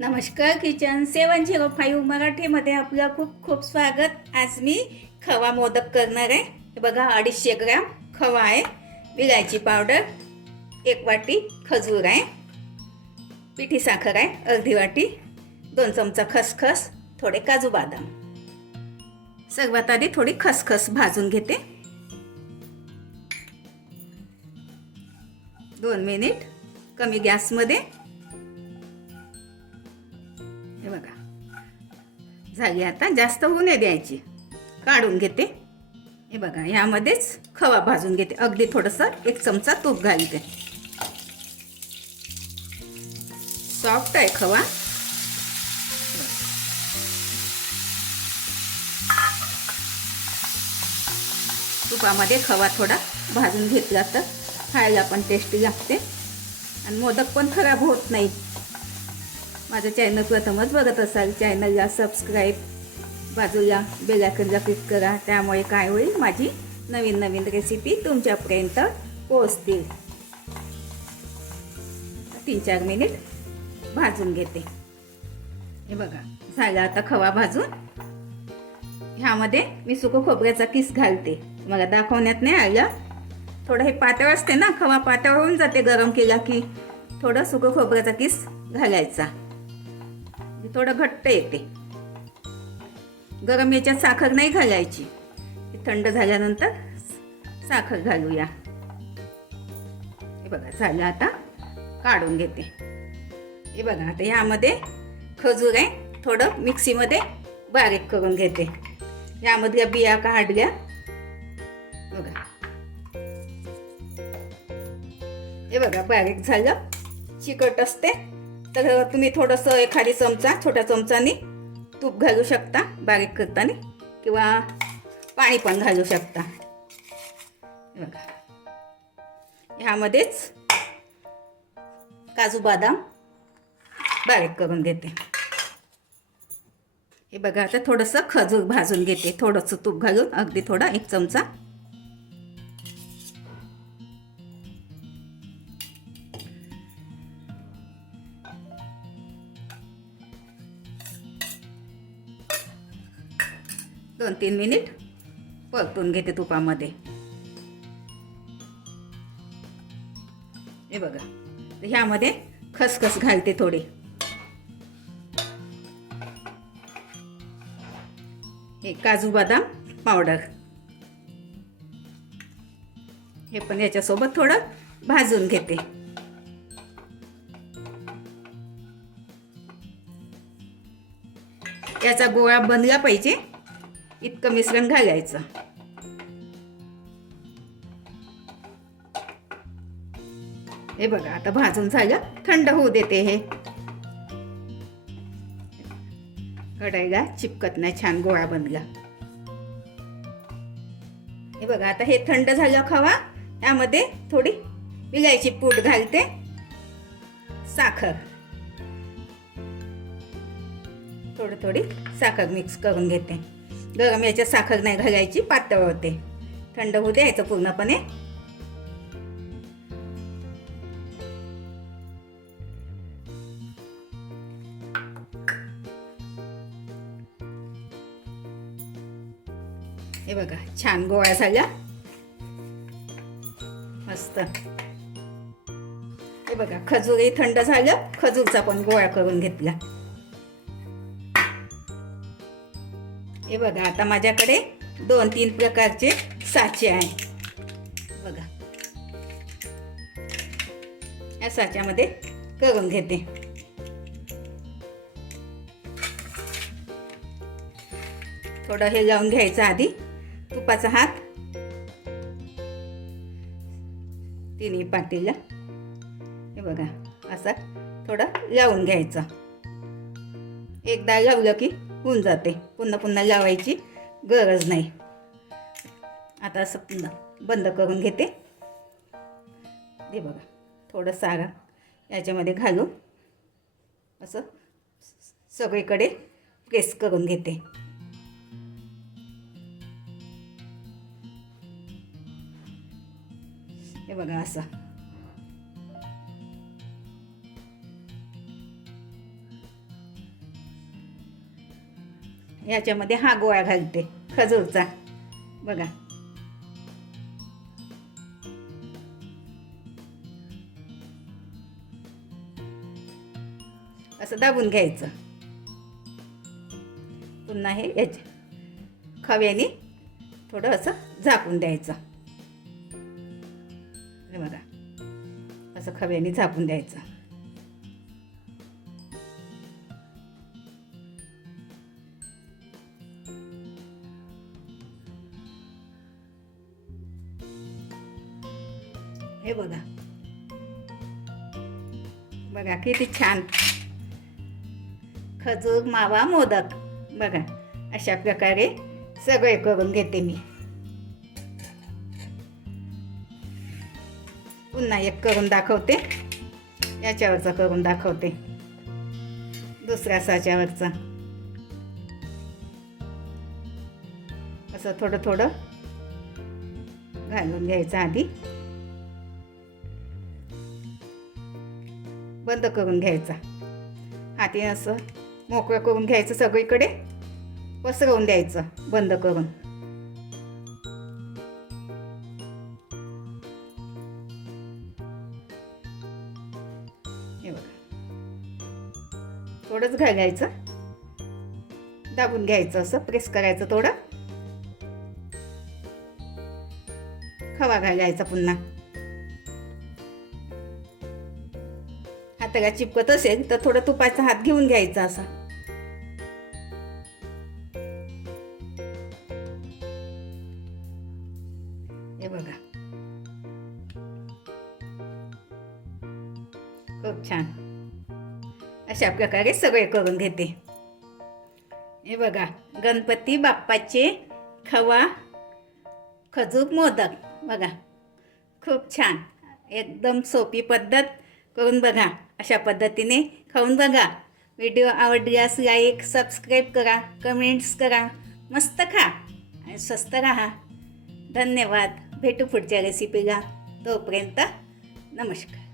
नमस्कार किचन सेवन zero five मराठीमध्ये आपलं खूप खूप स्वागत. आज मी खवा मोदक करणार आहे. हे बघा अडीचशे ग्रॅम खवा आहे. विलायची पावडर एक वाटी खजूर आहे. पिठी साखर आहे अर्धी वाटी दोन चमचा खसखस थोडे काजू बदाम. सर्वात आधी थोडी खसखस भाजून घेते. दोन मिनिट कमी गॅसमध्ये झाली आता. जास्त होऊ नये द्यायची. काढून घेते. हे बघा यामध्येच खवा भाजून घेते. अगदी थोडंसं एक चमचा तूप घालते. सॉफ्ट आहे खवा. तुपामध्ये खवा थोडा भाजून घेतला तर खायला पण टेस्टी लागते. आणि मोदक पण खराब होत नाही माझं चॅनल प्रथमच बघत असाल चॅनलला सबस्क्राईब बाजूला बेलाकडला क्लिक करा. त्यामुळे काय होईल माझी नवीन नवीन रेसिपी तुमच्यापर्यंत पोहोचतील. तीन चार मिनिट भाजून घेते. हे बघा झालं आता खवा भाजून. ह्यामध्ये मी सुकं खोबऱ्याचा किस घालते. मला दाखवण्यात नाही आलं. थोडं हे पातळ असते ना खवा पातळ होऊन जाते गरम केला की थोडं सुकं खोबऱ्याचा किस घालायचा. थोडं घट्ट येते. गरम याच्यात साखर नाही घालायची. थंड झाल्यानंतर साखर घालूया. हे बघा झालं आता काढून घेते. हे बघा आता यामध्ये खजूर आहे थोडं मिक्सीमध्ये बारीक करून घेते. यामधल्या बिया काढल्या. बघा. हे बघा बारीक झालं. चिकट असते. तर तुम्ही थोडंसं एखादी चमचा छोट्या चमचाने तूप घालू शकता बारीक करताना किंवा पाणी पण घालू शकता. बघा. ह्यामध्येच काजू बदाम बारीक करून घेते. हे बघा आता थोडंसं खजूर भाजून घेते. थोडंसं तूप घालून अगदी थोडा एक चमचा दोन तीन मिनिट परतून घेते तुपामध्ये. हे बघा ह्यामध्ये खसखस घालते थोडी. हे काजू बदाम पावडर. हे पण याच्यासोबत थोडं भाजून घेते. याचा गोळा बनला पाहिजे. इतकं मिश्रण घालायचं. हे बघा आता भाजून झालं. थंड होऊ देते हे. कढईला चिपकत नाही छान गोळा बनला. हे बघा आता हे थंड झालं खवा. त्यामध्ये थोडी विलायची पूट घालते. साखर. थोडी थोडी साखर मिक्स करून घेते. गरम याच्यात साखर नाही घालायची पातळ होते. थंड होऊ द्यायचं पूर्णपणे. हे बघा छान गोळा झाला मस्त. हे बघा खजूरही थंड झालं खजूरचा पण गोळा करून घेतला. हे बघा आता माझ्याकडे दोन तीन प्रकारचे साचे आहे. बघा. या साच्यामध्ये करून घेते. थोडं हे लावून घ्यायचं आधी. तुपाचा हात. तिन्ही पातीला हे बघा असं थोडं लावून घ्यायचं. एकदा लावलं की होऊन जाते. पुन्हा पुन्हा लावायची गरज नाही. आता असं पुन्हा बंद करून घेते. हे बघा थोडं सारा याच्यामध्ये घालून असं सगळीकडे प्रेस करून घेते. हे बघा असं. ह्याच्यामध्ये हा गोळा घालते खजूरचा. बघा. असं दाबून घ्यायचं. पुन्हा हे याच्या खव्याने थोडं असं झाकून द्यायचं. बघा. असं खव्याने झाकून द्यायचं. हे बघा. बघा किती छान. खजूर मावा मोदक. बघा अशा प्रकारे सगळे करून घेते मी. पुन्हा एक करून दाखवते. याच्यावरचं करून दाखवते. दुसऱ्या साच्यावरचं. असं थोडं थोडं घालून घ्यायचं आधी. बंद करून घ्यायचा. हाती असं मोकळं करून घ्यायचं सगळीकडे. पसरवून द्यायचं बंद करून. हे बघा. थोडंच घालायचं दाबून घ्यायचं असं प्रेस करायचं थोडं. खवा घालायचा पुन्हा. हाताला चिपकत असेल तर थोडं तुपाचा हात घेऊन घ्यायचा असा. हे बघा. खूप छान. अशा प्रकारे सगळे करून घेते. हे बघा गणपती बाप्पाचे खवा खजूर मोदक. बघा खूप छान. एकदम सोपी पद्धत करून बघा. अशा पद्धतीने खाऊन बघा. व्हिडिओ आवडल्यास लाईक सबस्क्राईब करा कमेंट्स करा. मस्त खा आणि स्वस्त राहा. धन्यवाद. भेटू पुढच्या रेसिपीला तोपर्यंत नमस्कार.